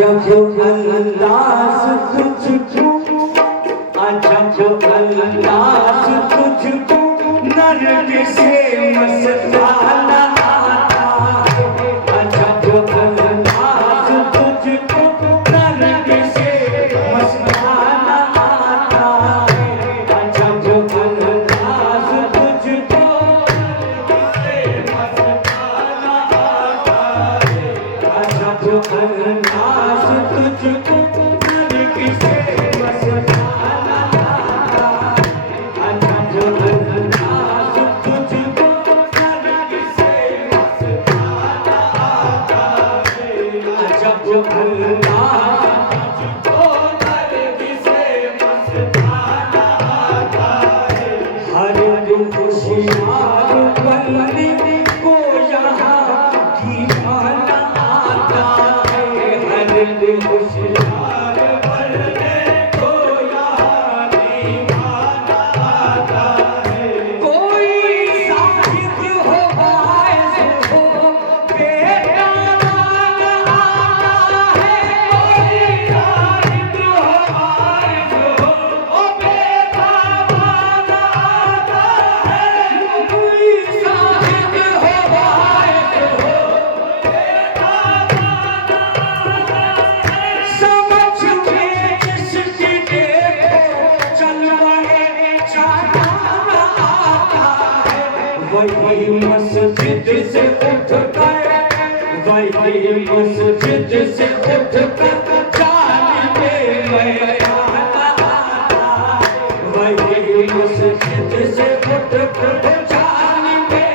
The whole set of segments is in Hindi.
जब अंदाज तुझको जब अंदाज तुझको नर्क से मस्ताना आता है जब अंदाज तुझको नर्क से मस्ताना आता है जब अंदाज तुझको मस्ताना आता है जब अंदाज तुझको नर्क से मस्ताना वही मस्जिद से उठकर वही मस्जिद से उठकर जाने मैं वही मस्जिद से उठकर जाने मैं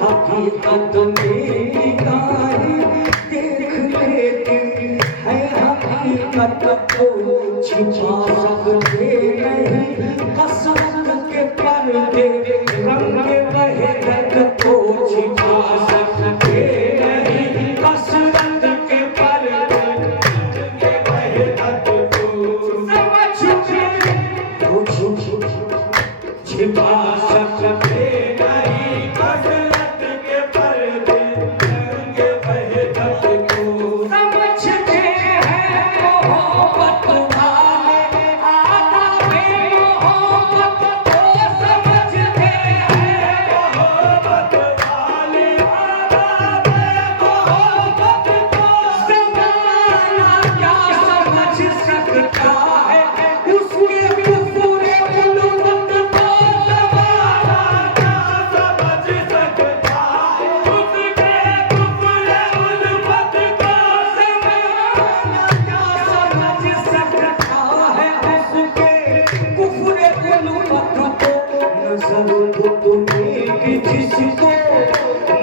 हकीकत में गाय देख लेती है हकीकत को छिपा सकते नहीं कसरत के पर्दे रंग वहदत को छिपा सकते नहीं कसरत के पर्दे रंग वहदत को समझ के छिपा सकते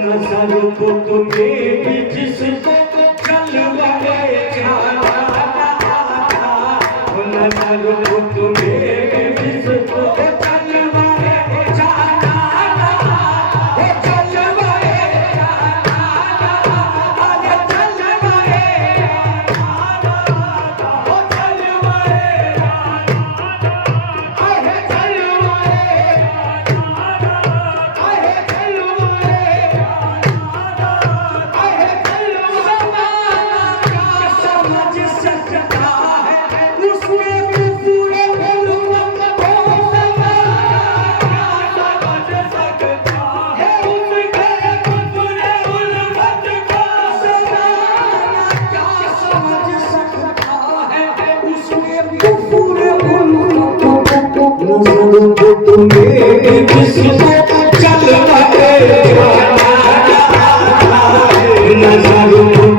नजर को तुम्हें जिसको चलवाए जाना नजर को तुम्हें जिसको चलवाए जाना चलवाए तुम्हें जिसको चलवाए नजर को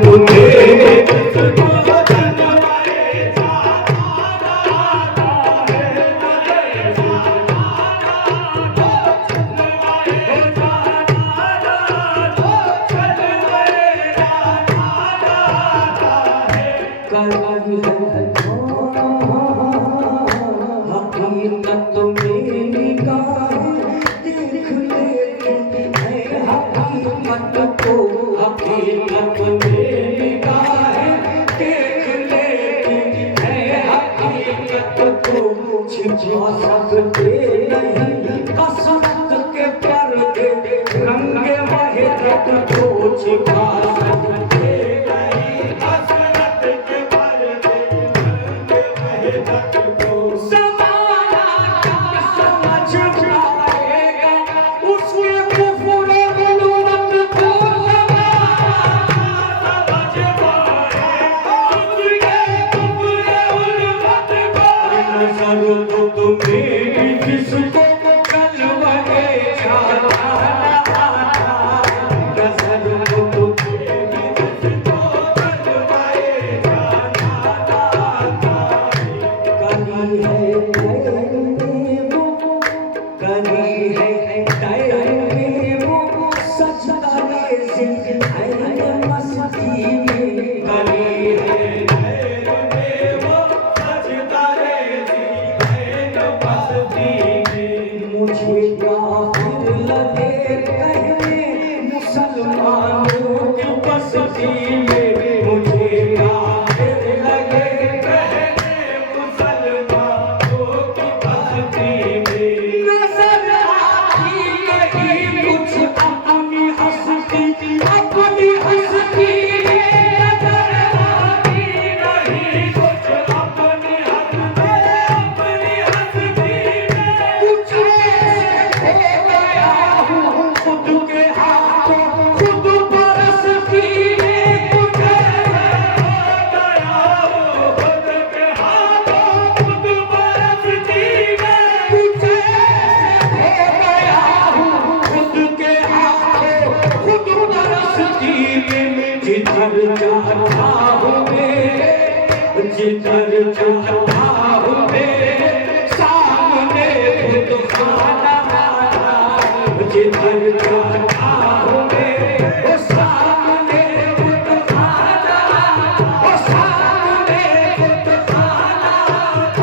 तुम्हें हकीकत में निगाहें देख लेती है हकीकत को, हकीकत में निगाहें देख लेती है हकीकत को। छिपा सकते नहीं कसरत के पर्दे, रंगे वहदत को छिपा सकते नहीं कसरत के पर्दे, रंगे वहदत को। ज़माना क्या समझ पाएगा उसके कुफ्र ज़ुल्मत को, ज़माना समझ पाएगा उसके कुफ्र ज़ुल्मत को। नज़र तो तुम्हें जिसको कलवहे जाता, नज़र तो तुम्हें जिसको कलवहे जाता। करी है करी है तैरे वो सजदा रेज़ी है मस्ती में, करी है तैरे वो सजदा रेज़ी है मस्ती में। मुझे काफिर लगे कहने मुसलमानों की बस्ती में, मुझे काफिर लगे कहने मुसलमानों की बस्ती में। नजर आती नहीं कुछ अपनी हस्ती, अपनी हस्ती नजर आती नहीं कुछ अपनी हस्ती, अपनी हस्ती में। कुछ ऐसे हो गया हूँ खुद के हाथों खुद बरसती में, कुछ ऐसे हो गया हूँ खुद के हाथों खुद बरसती में। कुछ ऐसे हो गया हूँ खुद के हाथों खुद बरसती में। जिधर जाता हूँ मैं, जिधर जाता हूँ मैं, सामने खुद खाना आता। जिधर जाता हूँ मैं, वो सामने खुद खाना, वो सामने खुद खाना,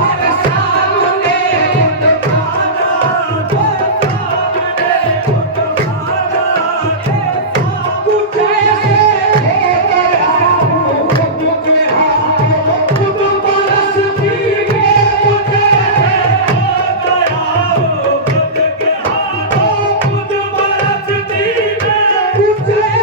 और सामने खुद खाना, वो सामने खुद खाना। कुछ ऐसे हो गया हूँ खुद के हाथों खुद बरसती में, कुछ ऐसे हो गया हूँ खुद के हाथों खुद बरसती में। कुछ ऐसे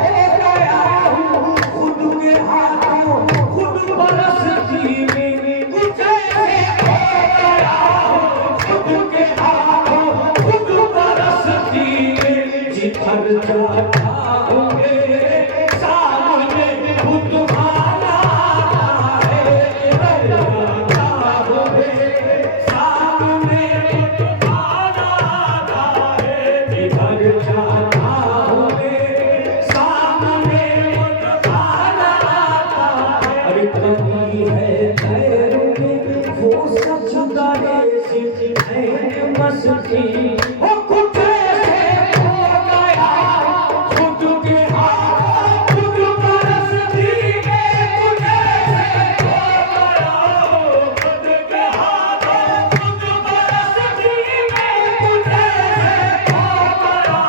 हो गया हूँ खुद के हाथों खुद बरसती में। कुछ ऐसे हो गया हूँ खुद के हाथों खुद बरसती में। जिधर जाता हूँ मैं, सामने खुद खाना आता है। जाता हूँ मैं, सामने खुद खाना आता है। जिधर जाता हूँ मैं, सामने खुद खाना आता है। अरे कभी है खैर में वो सजदा रेज़ी है मस्ती, वो कुछ ऐसे हो गया खुद के हाथों खुद बरसती में। कुछ ऐसे हो गया खुद के हाथों खुद बरसती में। कुछ ऐसे हो गया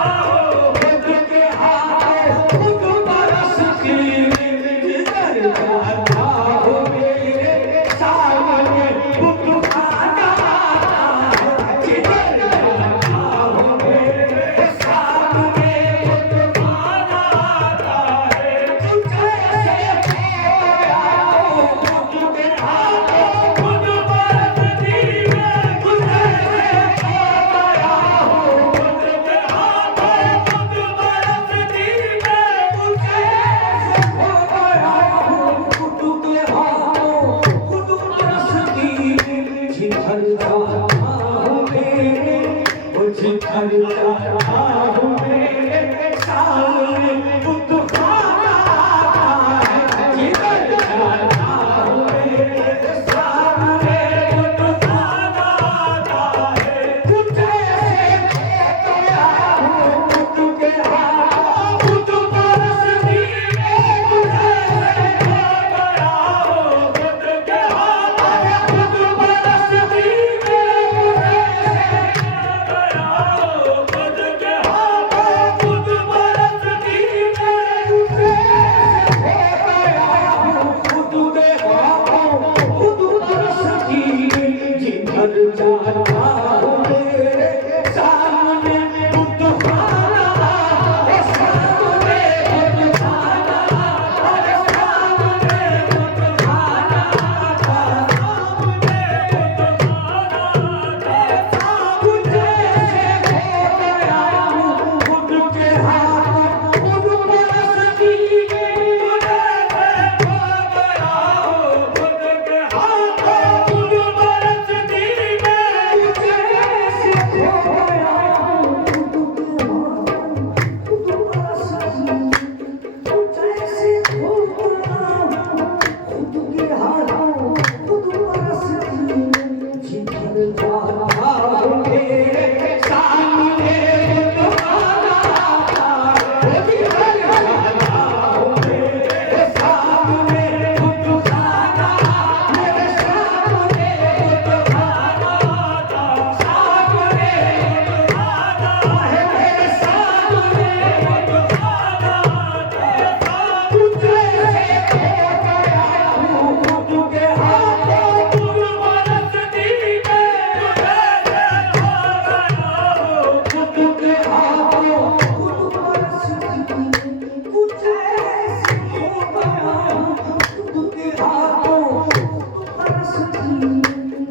खुद के हाथों खुद बरसती में। जिधर जाता हूँ मेरे सामने खुद खाना आता है। जिधर जाता हूँ मेरे सामने खुद खाना आता है। कुछ ऐसे हो गया खुद के हाथों खुद बरसती में। कुछ ऐसे हो गया खुद के हाथों खुद बरसती में। कुछ ऐसे हो गया खुद के हाथों खुद बरसती में। जिधर जाता हूँ मैं, वो जिधर जाता हूँ मैं, सामने खुद खाना आता है। जिधर जाता हूँ मैं, सामने खुद खाना आता है। कुछ ऐसे हो गया खुद के हाथों खुद बरसती में। कुछ ऐसे हो गया खुद के हाथों खुद बरसती में। जिधर जाता हूँ मेरे सामने बुतखाना, सामने बुतखाना, अरे सामने बुतखाना, सामने बुतखाना, तुझे से हो गया हूँ खुद के हाथ खुद परस्ती में, तुझे से हो गया हूँ खुद के हाथ खुद परस्ती में, तुझे से हो गया हूँ खुद के हाथ खुद परस्ती में, तुझे से हो गया हूँ खुद के हाथ खुद परस्ती में, जिधर जाता हूँ मेरे सामने बुतखाना, जिधर जाता हूँ मेरे सामने बुतखाना, मेरे सामने बुतखाना, सामने बुतखाना है, मेरे सामने बुतखाना, तुझे से हो गया हूँ खुद के हाथ खुद परस्ती में, तुझे से हो गया हूँ खुद के हाथ खुद परस्ती में, तुझे से हो गया हूँ खुद के हाथ खुद परस्ती में,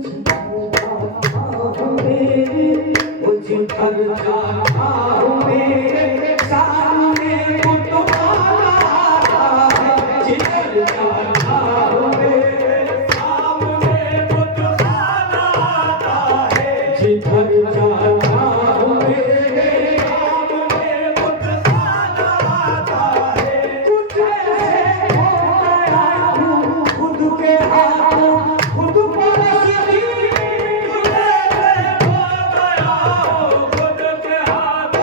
जिधर जाता हूँ मेरे सामने बुतखाना है, जिधर जाता हूँ मेरे सामने बुतखाना है, जिधर जाता हूँ मेरे सामने बुतखाना है, तुझे से हो गया हूँ खुद के हाथ खुद परस्ती में, तुझे से हो गया हूँ खुद के हाथ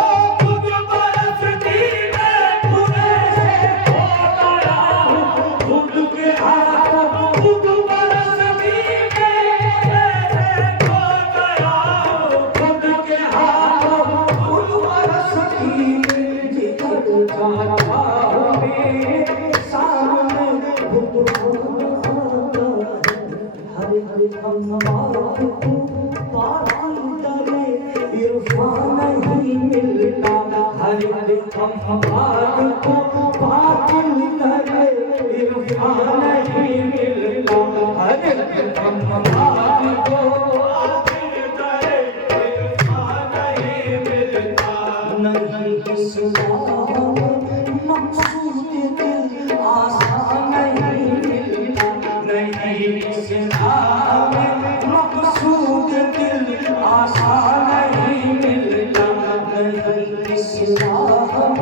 खुद परस्ती में, तुझे से हो गया हूँ खुद के हाथ खुद परस्ती में, तुझे से हो गया हूँ खुद के हाथ खुद परस्ती में, जिधर जाता हूँ मेरे सामने बुतखाना, हरे हरे कमवार को पार करे इरफान नहीं मिलता, हरे हरे कमवार को पार करे इरफान नहीं मिलता, हरे हरे कमवार को पार करे इरफान नहीं मिलता, नहीं इस्लाम मकसूद दिल आसान नहीं मिलता, नहीं इस्लाम मकसूद दिल आसान नहीं मिलता, नहीं इस्लाम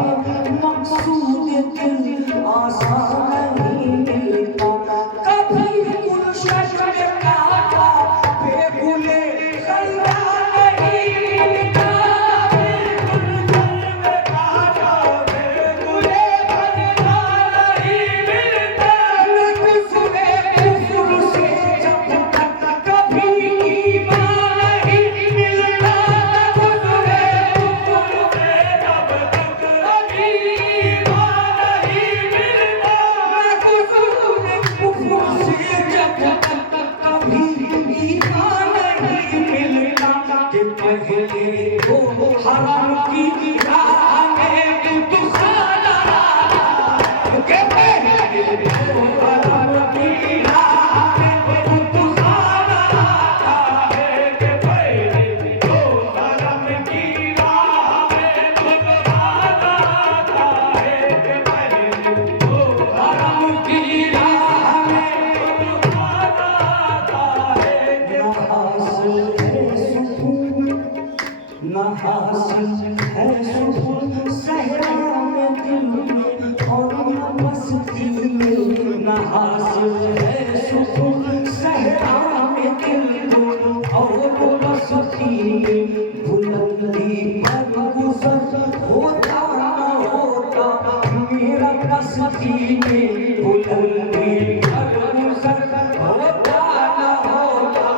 मकसूद दिल आसान नहीं मिलता, कभी गुलशन में काटा बेगुले खल्ला नहीं मिलता, गुलशन में काटा बेगुले खल्ला नहीं मिलता, नक्शे कुफर से जब तक कभी ईमान नहीं मिलता, नक्शे कुफर से जब तक कभी ईमान नहीं मिलता, नक्शे कुफर से जब तक कभी ईमान नहीं मिलता, कि पहले वो हराम की राह में बुतखाना, कि पहले वो हराम की राह में बुतखाना है, कि पहले वो हराम की राह में बुतखाना है, कि पहले वो हराम की राह में बुतखाना है, न हासिल है सुकून सहरा में दिल में और न मस्ती में, न हासिल है सुकून सहरा में दिल में और न मस्ती में, बुलंदी पर गुजर होता न होता मेरा बस्ती में, बुलंदी पर गुजर होता न होता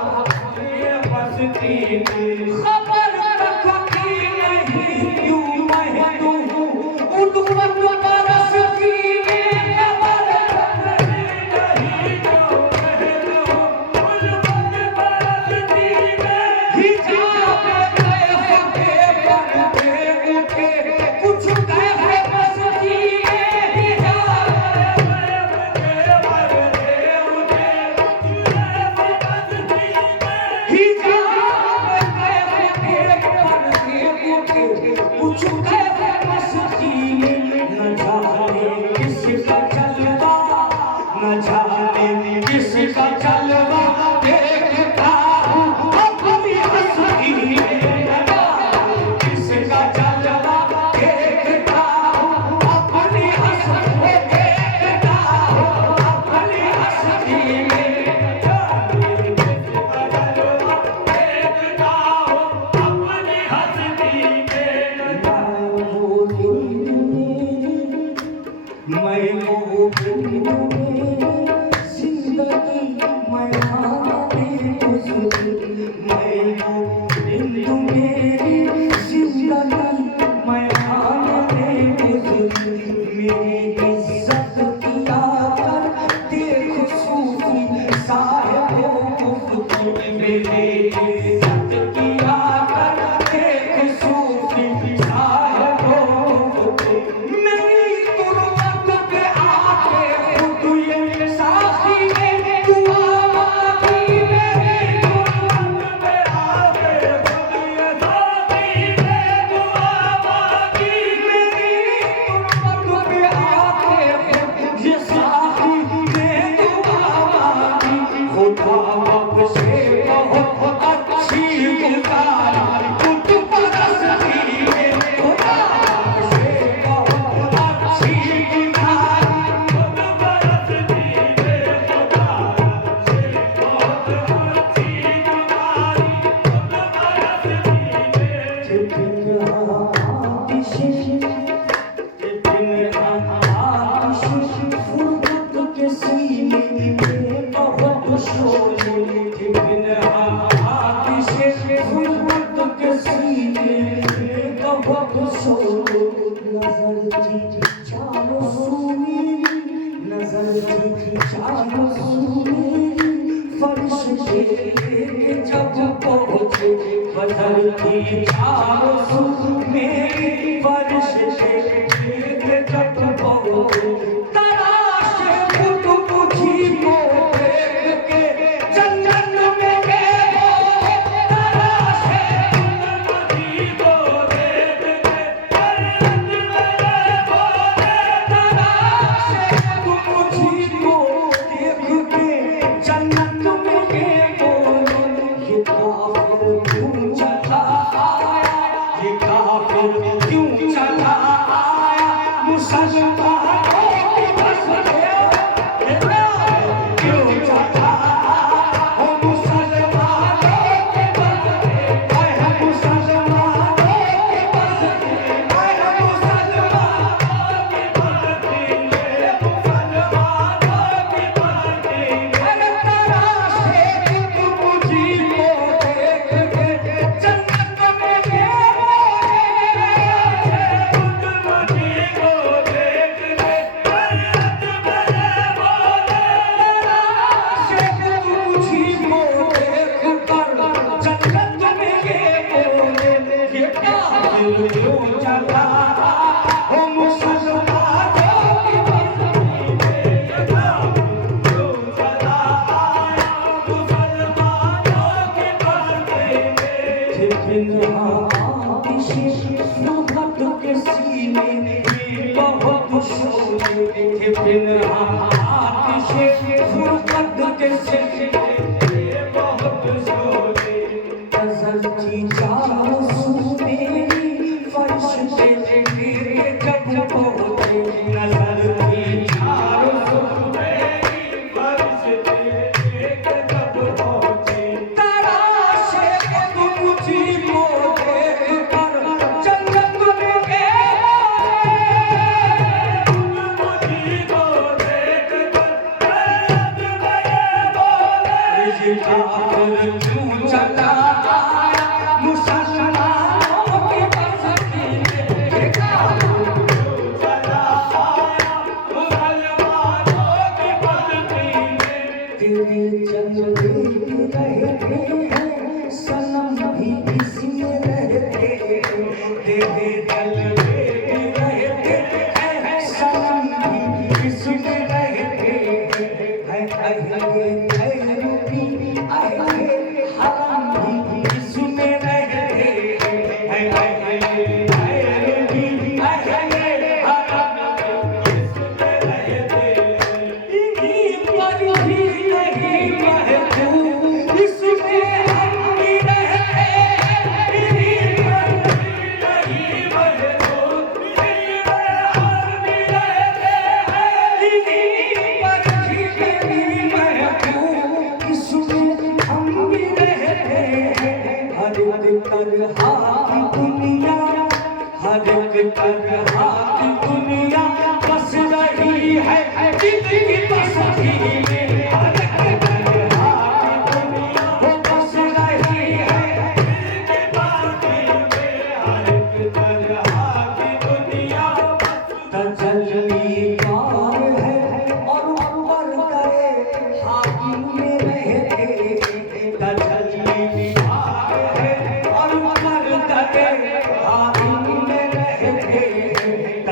मेरा बस्ती में, खबर रखो कि नहीं यूं महदूं हूँ उल्फत परस्ती में, खबर रखो कि नहीं यूं महदूं उल्फत परस्ती में,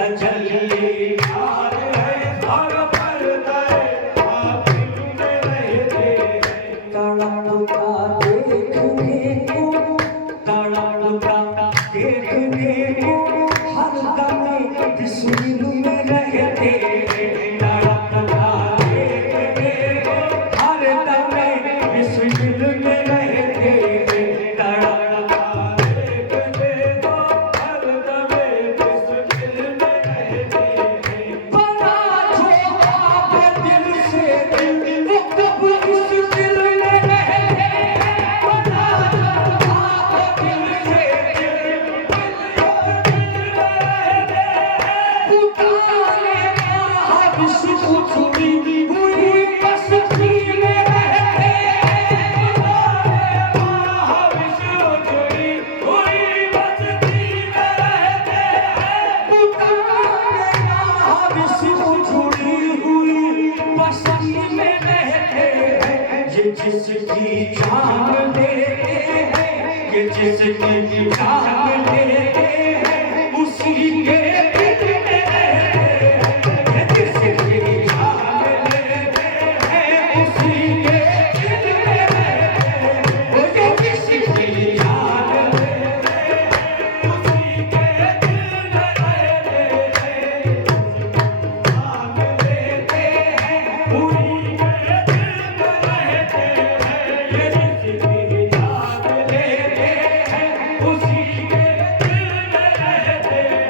तजल्ली कि जिसकी जान लेते हैं उसी के दिल में रहते हैं, जिसकी जान लेते हैं उसी के दिल में रहते हैं, वो जो किसी की जान लेते हैं उसी के दिल में रहते हैं, जान लेते हैं उसी के दिल में रहते हैं, ये जिसकी जान लेते हैं उसी के दिल में रहते हैं।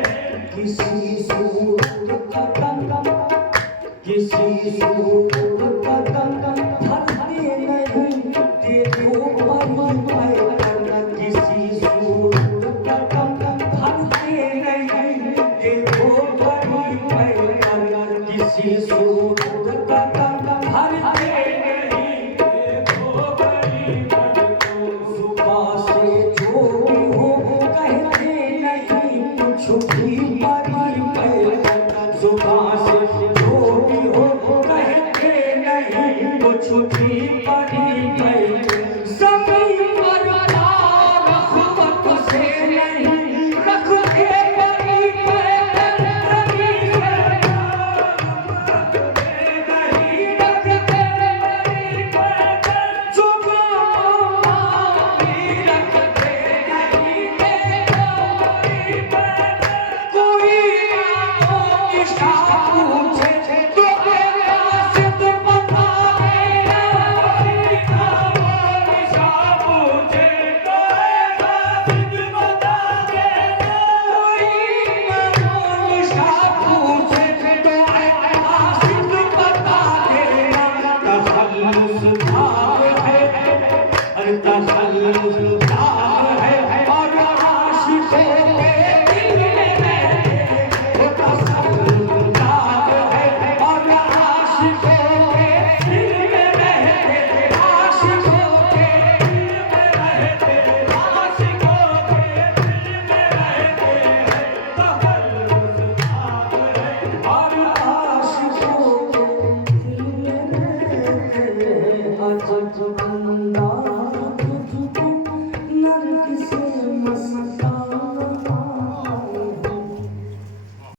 किसी सूरत का तंग, किसी सूरत का तंग भरते नहीं देखो पर मैं, किसी सूरत का तंग भरते नहीं देखो पर मैं, किसी सूरत का तंग भरते नहीं देखो पर मैं, सुबह से जो भी हो कहते नहीं कुछ भी परी मैं, सुबह से जो भी हो कहते नहीं कुछ भी परी मैं, सभी मरता रहमत से नहीं रखते परी मैं, सभी मरता रहमत से नहीं रखते परी मैं, जो भी रखते नहीं देखो परी मैं, कोई मानो निशा पूछे तो कासिद बता देना, कोई मानो निशा पूछे तो कासिद बता देना, कोई मानो निशा पूछे तो कासिद बता देना, तखल्लुस दाग है, अरे तखल्लुस दाग है और आशिकों के दिल में रहते हैं, वो तखल्लुस दाग है और आशिकों के दिल में रहते हैं, आशिकों के दिल में रहते हैं, आशिकों के दिल में रहते हैं, तखल्लुस दाग है और आशिकों के दिल में रहते हैं।